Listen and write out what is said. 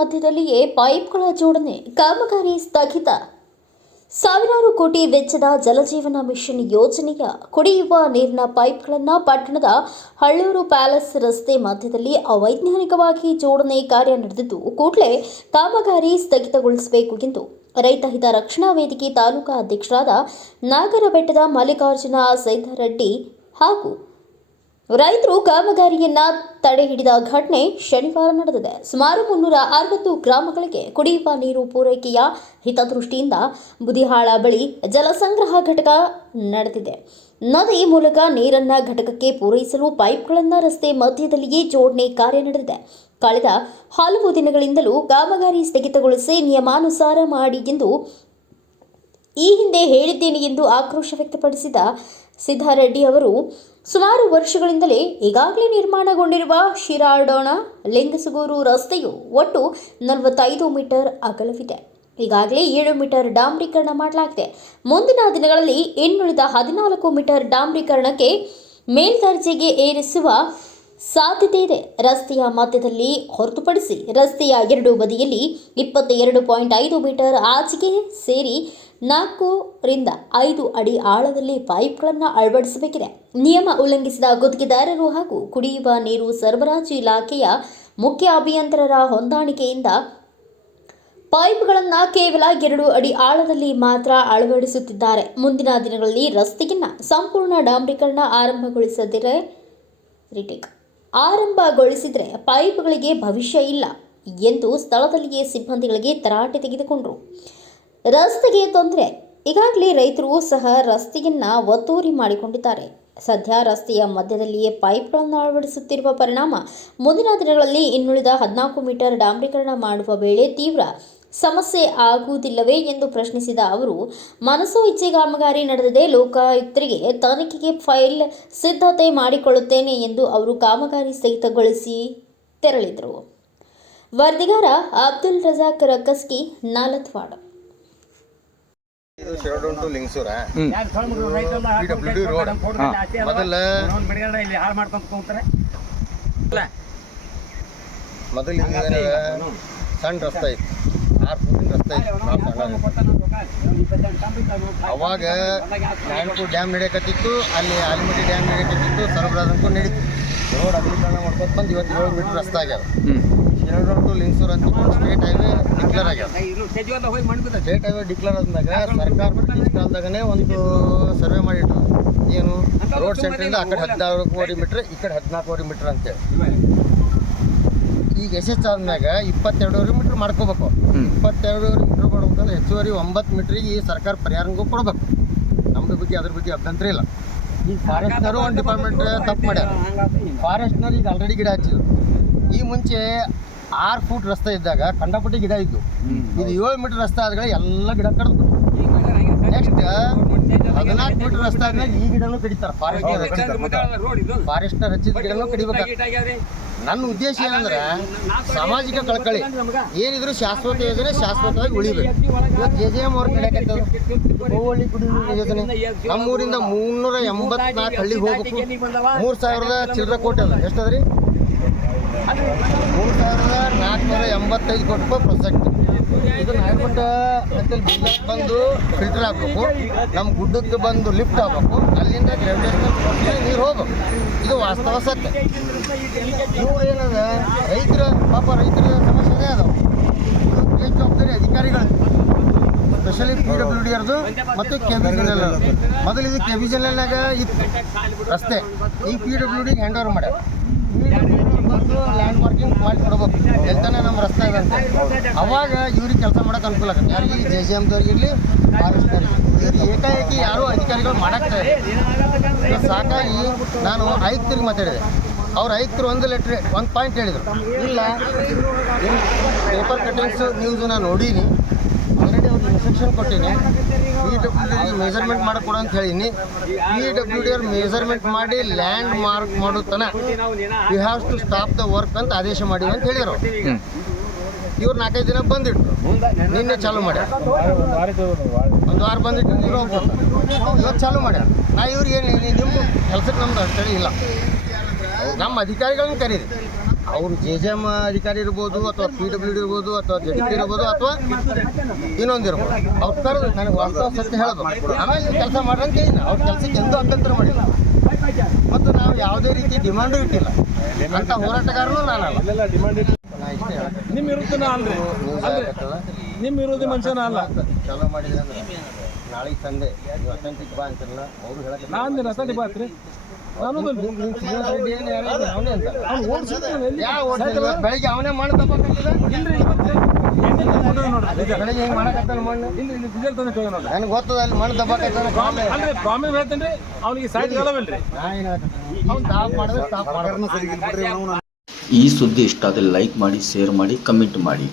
ಮಧ್ಯದಲ್ಲಿಯೇ ಪೈಪ್ಗಳ ಜೋಡಣೆ ಕಾಮಗಾರಿ ಸ್ಥಗಿತ. ಸಾವಿರಾರು ಕೋಟಿ ವೆಚ್ಚದ ಜಲಜೀವನ ಮಿಷನ್ ಯೋಜನೆಯ ಕುಡಿಯುವ ನೀರಿನ ಪೈಪ್ಗಳನ್ನು ಪಟ್ಟಣದ ಹಳ್ಳೂರು ಪ್ಯಾಲೇಸ್ ರಸ್ತೆ ಮಧ್ಯದಲ್ಲಿ ಅವೈಜ್ಞಾನಿಕವಾಗಿ ಜೋಡಣೆ ಕಾರ್ಯ ನಡೆದಿದ್ದು, ಕೂಡಲೇ ಕಾಮಗಾರಿ ಸ್ಥಗಿತಗೊಳಿಸಬೇಕು ಎಂದು ರೈತ ಹಿತ ರಕ್ಷಣಾ ವೇದಿಕೆ ತಾಲೂಕಾ ಅಧ್ಯಕ್ಷರಾದ ನಾಗರಬೆಟ್ಟದ ಮಲ್ಲಿಕಾರ್ಜುನ ಸೈದಾರೆಡ್ಡಿ ಹಾಗೂ ರೈತರು ಕಾಮಗಾರಿಯನ್ನ ತಡೆ ಹಿಡಿದ ಘಟನೆ ಶನಿವಾರ ನಡೆದಿದೆ. ಸುಮಾರು 360 ಗ್ರಾಮಗಳಿಗೆ ಕುಡಿಯುವ ನೀರು ಪೂರೈಕೆಯ ಹಿತದೃಷ್ಟಿಯಿಂದ ಬುದಿಹಾಳ ಬಳಿ ಜಲಸಂಗ್ರಹ ಘಟಕ ನಡೆದಿದೆ. ನದಿ ಮೂಲಕ ನೀರನ್ನ ಘಟಕಕ್ಕೆ ಪೂರೈಸಲು ಪೈಪ್ಗಳನ್ನು ರಸ್ತೆ ಮಧ್ಯದಲ್ಲಿಯೇ ಜೋಡಣೆ ಕಾರ್ಯ ನಡೆದಿದೆ. ಕಳೆದ ಹಲವು ದಿನಗಳಿಂದಲೂ ಕಾಮಗಾರಿ ಸ್ಥಗಿತಗೊಳಿಸಿ ನಿಯಮಾನುಸಾರ ಮಾಡಿ ಎಂದು ಈ ಹಿಂದೆ ಹೇಳಿದ್ದೇನೆ ಎಂದು ಆಕ್ರೋಶ ವ್ಯಕ್ತಪಡಿಸಿದ ಸಿದ್ದಾರೆಡ್ಡಿ ಅವರು, ಸುಮಾರು ವರ್ಷಗಳಿಂದಲೇ ಈಗಾಗಲೇ ನಿರ್ಮಾಣಗೊಂಡಿರುವ ಶಿರಾಡೋಣ ಲಿಂಗಸಗೂರು ರಸ್ತೆಯು ಒಟ್ಟು 45 ಮೀಟರ್ ಅಗಲವಿದೆ. ಈಗಾಗಲೇ 7 ಮೀಟರ್ ಡಾಂಬರೀಕರಣ ಮಾಡಲಾಗಿದೆ. ಮುಂದಿನ ದಿನಗಳಲ್ಲಿ ಇನ್ನುಳಿದ 14 ಮೀಟರ್ ಡಾಂಬರೀಕರಣಕ್ಕೆ ಮೇಲ್ದರ್ಜೆಗೆ ಏರಿಸುವ ಸಾಧ್ಯತೆ ಇದೆ. ರಸ್ತೆಯ ಮಧ್ಯದಲ್ಲಿ ಹೊರತುಪಡಿಸಿ ರಸ್ತೆಯ ಎರಡೂ ಬದಿಯಲ್ಲಿ 22.5 ಮೀಟರ್ ಆಚೆಗೆ ಸೇರಿ 4 ರಿಂದ 5 ಅಡಿ ಆಳದಲ್ಲಿ ಪೈಪ್ಗಳನ್ನು ಅಳವಡಿಸಬೇಕಿದೆ. ನಿಯಮ ಉಲ್ಲಂಘಿಸಿದ ಗುತ್ತಿಗೆದಾರರು ಹಾಗೂ ಕುಡಿಯುವ ನೀರು ಸರಬರಾಜು ಇಲಾಖೆಯ ಮುಖ್ಯ ಅಭಿಯಂತರರ ಹೊಂದಾಣಿಕೆಯಿಂದ ಪೈಪ್ಗಳನ್ನು ಕೇವಲ 2 ಅಡಿ ಆಳದಲ್ಲಿ ಮಾತ್ರ ಅಳವಡಿಸುತ್ತಿದ್ದಾರೆ. ಮುಂದಿನ ದಿನಗಳಲ್ಲಿ ರಸ್ತೆಯನ್ನು ಸಂಪೂರ್ಣ ಡಾಂಬರೀಕರಣ ಆರಂಭಗೊಳಿಸಿದರೆ ಪೈಪ್ಗಳಿಗೆ ಭವಿಷ್ಯ ಇಲ್ಲ ಎಂದು ಸ್ಥಳದಲ್ಲಿಯೇ ಸಿಬ್ಬಂದಿಗಳಿಗೆ ತರಾಟೆ ತೆಗೆದುಕೊಂಡರು. ರಸ್ತೆಗೆ ತೊಂದರೆ. ಈಗಾಗಲೇ ರೈತರು ಸಹ ರಸ್ತೆಯನ್ನು ಒತ್ತುವರಿ ಮಾಡಿಕೊಂಡಿದ್ದಾರೆ. ಸದ್ಯ ರಸ್ತೆಯ ಮಧ್ಯದಲ್ಲಿಯೇ ಪೈಪ್ಗಳನ್ನು ಅಳವಡಿಸುತ್ತಿರುವ ಪರಿಣಾಮ ಮುಂದಿನ ದಿನಗಳಲ್ಲಿ ಇನ್ನುಳಿದ 14 ಮೀಟರ್ ಡಾಂಬರೀಕರಣ ಮಾಡುವ ವೇಳೆ ತೀವ್ರ ಸಮಸ್ಯೆ ಆಗುವುದಿಲ್ಲವೇ ಎಂದು ಪ್ರಶ್ನಿಸಿದ ಅವರು, ಮನಸೋ ಇಚ್ಛೆ ಕಾಮಗಾರಿ ನಡೆದಿದೆ. ಲೋಕಾಯುಕ್ತರಿಗೆ ತನಿಖೆಗೆ ಫೈಲ್ ಸಿದ್ಧತೆ ಮಾಡಿಕೊಳ್ಳುತ್ತೇನೆ ಎಂದು ಅವರು ಕಾಮಗಾರಿ ಸ್ಥಗಿತಗೊಳಿಸಿ ತೆರಳಿದರು. ವರದಿಗಾರ ಅಬ್ದುಲ್ ರಜಾಕ್ ರಕ್ಕಸ್ಕಿ, ನಾಲತ್ವಾಡ. ಇದು ಶಿರಾಡೋಣ ಟು ಲಿಂಗಸೂರ PWD ರೋಡ್. ಮೊದಲು ಸಣ್ಣ ರಸ್ತೆ ಐತಿ, 6 ಫೂಟಿನ ರಸ್ತೆ ಐತಿ. ಅವಾಗ ನಾಯಣಕೂರು ಡ್ಯಾಮ್ ನಡೆಯಕತ್ತಿತ್ತು, ಅಲ್ಲಿ ಆಲಿಮಟ್ಟಿ ಡ್ಯಾಮ್ ನಡೆಯಕತ್ತಿತ್ತು, ಸರಬರಾಜಂಕೂ ನಡೀತು. ರೋಡ್ ಅಗಲೀಕರಣ ಮಾಡ್ಕೊಂಡು ಬಂದು ಇವತ್ತು 7 ಮೀಟರ್ ರಸ್ತೆ ಆಗ್ಯಾವ. ಶಿರಾಡೋಣ ಟು ಲಿಂಗಸೂರು ಅಂತ ಸ್ಟೇಟ್ ಹೈವೇ ಡಿಕ್ಲೇರ್ ಆಗ್ಯಾವ. ಸ್ಟೇಟ್ ಹೈವೇ ಡಿಕ್ಲೇರ್ ಆದ್ಮ್ಯಾಗ ಸರ್ಕಾರ ಬ್ರಿಟಿಷ್ ಕಾಲದಾಗನೇ ಒಂದು ಸರ್ವೆ ಮಾಡಿಟ್ರು. ಏನು, ರೋಡ್ ಸೆಂಟ್ರಿಂದ ಆ ಕಡೆ 16 ಮೀಟ್ರ್, ಈ ಕಡೆ 14 ಮೀಟ್ರ್ ಅಂತೇಳಿ. ಈಗ ಎಸ್ ಆದ್ಮ್ಯಾಗ 22 ಮೀಟ್ರ್ ಮಾಡ್ಕೋಬೇಕು. 22 ಮೀಟ್ರ್ ಮಾಡ್ಬೇಕಂದ್ರೆ ಹೆಚ್ಚುವರಿ 9 ಮೀಟ್ರಿಗೆ ಸರ್ಕಾರ ಪರಿಹಾರಂಗೂ ಕೊಡ್ಬೇಕು. ನಮ್ದು ಬಗ್ಗೆ ಅದ್ರ ಬಗ್ಗೆ ಅಭ್ಯಂತರ ಇಲ್ಲ. ಈಗ ಫಾರೆಸ್ಟ್ನವರು ಒಂದು ಡಿಪಾರ್ಟ್ಮೆಂಟ್ ತಪ್ಪು ಮಾಡ್ಯಾರ. ಫಾರೆಸ್ಟ್ನವ್ರು ಈಗ ಆಲ್ರೆಡಿ ಗಿಡ ಹಚ್ಚಿದ್ರು. ಈ ಮುಂಚೆ 6 ಫೂಟ್ ರಸ್ತೆ ಇದ್ದಾಗ ಕಂಡಪಟ್ಟಿ ಗಿಡ ಇದ್ದು, ಇದು 7 ಮೀಟರ್ ರಸ್ತೆ ಆದ್ಮೇಲೆ ಎಲ್ಲ ಗಿಡ ಕಡಿದ್ಬಿಟ್ಟು. ನೆಕ್ಸ್ಟ್ 14 ಮೀಟರ್ ರಸ್ತೆ ಆದ್ಮೇಲೆ ಈ ಗಿಡನೂ ಕಡಿತಾರೆ. ಫಾರೆಸ್ಟ್ನರ್ ಹಚ್ಚಿದ ಗಿಡನೂ ಕಡಿಬೇಕಾಗ್ತದೆ. ನನ್ನ ಉದ್ದೇಶ ಏನಂದ್ರೆ ಸಾಮಾಜಿಕ ಕಳಕಳಿ ಏನಿದ್ರು ಶಾಶ್ವತ ಯೋಜನೆ ಶಾಶ್ವತವಾಗಿ ಉಳಿಬೇಕು. ಇವತ್ತು JJM ಅವ್ರ ಕಡೆಯಾಕತ್ತದ ಗೋವಳ್ಳಿ ಕುಡಿಯುವ ಯೋಜನೆ. ನಮ್ಮೂರಿಂದ 384 ಹಳ್ಳಿಗೆ ಹೋಗ್ಬೇಕು. 3000 ಚಿಲ್ಲರೆ ಕೋಟಿ ಅದ. ಎಷ್ಟದ್ರಿ? 3485 ಕೋಟಿ ರೂಪಾಯಿ ಪ್ರೊಜೆಕ್ಟ್. ಇದು ನಾಯಕಮಠ ಅಂತೇಳಿ ಬಿಲ್ಲಾಕ್ ಬಂದು ಫಿಲ್ಟರ್ ಹಾಕ್ಬೇಕು, ನಮ್ಮ ಗುಡ್ಡಕ್ಕೆ ಬಂದು ಲಿಫ್ಟ್ ಹಾಕ್ಬೇಕು, ಅಲ್ಲಿಂದ ಗ್ರಾವಿಟೇಷನಲ್ ನೀರು ಹೋಗ್ಬೇಕು. ಇದು ವಾಸ್ತವ ಸತ್ಯ. ಇವ್ರು ಏನದ ರೈತರ ರೈತರ ಸಮಸ್ಯೆನೇ ಅದಾವ. ಇದು ಜವಾಬ್ದಾರಿ ಅಧಿಕಾರಿಗಳು, ಸ್ಪೆಷಲಿ PWD ಅವ್ರದ್ದು ಮತ್ತು KBJNL. ಮೊದಲು ಇದು KBJNLನಾಗ ಇತ್ತು ರಸ್ತೆ, ಈ PWD ಹ್ಯಾಂಡ್ ಓವರ್ ಮಾಡ್ಯಾರ. ಬಂದು ಲ್ಯಾಂಡ್ ಮಾರ್ಕಿಂಗ್ ಮಾಡಿ ಕೊಡ್ಬೇಕು, ಎಲ್ತಾನೆ ನಮ್ಮ ರಸ್ತೆ ಇದೆ ಅಂತ. ಅವಾಗ ಇವ್ರಿಗೆ ಕೆಲಸ ಮಾಡೋಕೆ ಅನುಕೂಲ ಆಗುತ್ತೆ. ಯಾರಿಗೆ JJMದವ್ರಿಗೆ ಇರಲಿ, ಫಾರೆಸ್ಟ್ನವ್ರಿಗೆ ಇವ್ರು ಏಕಾಏಕಿ ಯಾರೂ ಅಧಿಕಾರಿಗಳು ಮಾಡಾಕ್ತಾರೆ. ಸಾಕಾಗಿ ನಾನು ಆಯುಕ್ತರಿಗೆ ಮಾತಾಡಿದೆ. ಅವ್ರು ಆಯುಕ್ತರು ಒಂದು ಪಾಯಿಂಟ್ ಹೇಳಿದರು, ಇಲ್ಲ ಪೇಪರ್ ಕಟಿಂಗ್ಸ್ ನ್ಯೂಸ್ ನಾನು ನೋಡೀನಿ, ಆಲ್ರೆಡಿ ಅವ್ರಿಗೆ ಇನ್ಸ್ಟ್ರಕ್ಷನ್ ಕೊಟ್ಟೀನಿ, PWD ಮೆಜರ್ಮೆಂಟ್ ಮಾಡಿ ಕೊಡು ಅಂತ ಹೇಳೀನಿ. PWD ಅವ್ರು ಮೆಜರ್ಮೆಂಟ್ ಮಾಡಿ ಲ್ಯಾಂಡ್ ಮಾರ್ಕ್ ಮಾಡೋ ತನಕ you have to stop the work ಅಂತ ಆದೇಶ ಮಾಡಿವಿ ಅಂತ ಹೇಳಿದರು. ಇವ್ರು 4-5 ದಿನ ಬಂದಿಟ್ರು, ನಿನ್ನೆ ಚಾಲೂ ಮಾಡ್ಯಾರ. ಒಂದು ವಾರ ಬಂದಿಟ್ಟು ಇವತ್ತು ಚಾಲೂ ಮಾಡ್ಯಾರ. ನಾ ಇವ್ರಿಗೆ ಏನು ನಿಮ್ಮ ಕೆಲಸಕ್ಕೆ ನಮ್ದು ಅಡ್ತಳಿ ಇಲ್ಲ. ನಮ್ಮ ಅಧಿಕಾರಿಗಳನ್ನ ಕರೀರಿ, ಅವ್ರು JJM ಅಧಿಕಾರಿ ಇರ್ಬೋದು ಅಥವಾ PWD ಇರ್ಬೋದು ಅಥವಾ JDP ಇರ್ಬೋದು ಅಥವಾ ಇನ್ನೊಂದಿರ್ಬೋದು ಅವ್ರ ಕರೆದು ನನಗೆ ವಾಸ್ತವ ಸತ್ಯ ಹೇಳಬೇಕು, ಆಮೇಲೆ ನೀವು ಕೆಲಸ ಮಾಡ್ರಂತ ಕೇಳಿನ. ಅವ್ರ ಕೆಲಸಕ್ಕೆ ಎಂದೂ ಅಭ್ಯಂತರ ಮಾಡಿಲ್ಲ ಮತ್ತು ನಾವು ಯಾವುದೇ ರೀತಿ ಡಿಮಾಂಡು ಇಟ್ಟಿಲ್ಲ ಅಂತ ಹೋರಾಟಗಾರನು ನಾನಲ್ಲ. ನಾ ಇಷ್ಟೇ ಹೇಳಕ್ಕೆ ನಿಮ್ಮ ವಿರುದ್ಧನ ಅಲ್ರಿ, ನಿಮ್ಮ ವಿರೋಧಿ ಮನುಷ್ಯನ ಅಲ್ಲ. ಚಲೋ ಮಾಡಿದ್ರೆ ಅಂದ್ರೆ ನಾಳೆಗೆ ಸಂಡೆ ನೀವು ಅಥೆಂಟಿಕ್ ಬಾ ಅಂತಿರಲ್ಲ, ಅವರು ಹೇಳಕ್ಕೆ ನಾನು ರಸಡಿ ಬಾತ್ರಿ ನಾನು ಬೆಳಿಗ್ಗೆ ಅವನೇ ಮಣ್ಣು ತಗೋಕತ್ತದ, ಬೆಳಿಗ್ಗೆ ಹಿಂಗೆ ಮಾಡಕತ್ತಾನ ಮಣ್ಣು. ಡೀಸೆಲ್ ತಂದು ನನಗೆ ಗೊತ್ತದ ಅಲ್ಲಿ ಮಣ್ಣು ತಗೋಕತ್ತಾನ. ಅಲ್ರಿ ಪ್ರಾಮಿಸ್ ಹೇಳ್ತೇನೆ ಅವ್ನಿಗೆ ಸೈಡ್ ಗಲವಲ್ರಿ. ಅವ್ನು ಸ್ಟಾಪ್ ಮಾಡಿದ್ರೆ ಸ್ಟಾಪ್ ಮಾಡೋದು. ಈ ಸುದ್ದಿ ಇಷ್ಟ ಆದರೆ ಲೈಕ್ ಮಾಡಿ, ಶೇರ್ ಮಾಡಿ, ಕಮೆಂಟ್ ಮಾಡಿ.